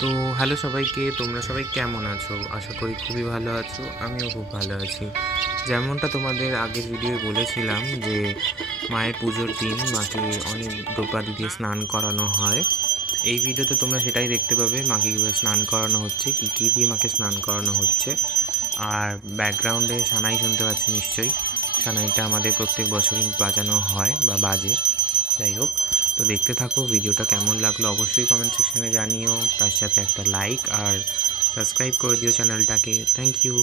তো হ্যালো সবাইকে, তোমরা সবাই কেমন আছো? আশা করি খুবই ভালো আছো। আমিও খুব ভালো আছি। যেমনটা তোমাদের আগের ভিডিওয়ে বলেছিলাম যে মায়ের পুজোর দিন মাকে অনেক দ্রৌপদী দিয়ে স্নান করানো হয়। এই ভিডিওতে তোমরা সেটাই দেখতে পাবে, মাকে কীভাবে স্নান করানো হচ্ছে, কী কী দিয়ে মাকে স্নান করানো হচ্ছে। আর ব্যাকগ্রাউন্ডে সানাই শুনতে পাচ্ছি নিশ্চয়ই। সানাইটা আমাদের প্রত্যেক বছরই বাজানো হয় বা বাজে। যাই হোক, তো দেখতে থাকো। ভিডিওটা কেমন লাগলো অবশ্যই কমেন্ট সেকশনে জানিও। তার সাথে একটা লাইক আর সাবস্ক্রাইব করে দিও চ্যানেলটাকে। Thank you.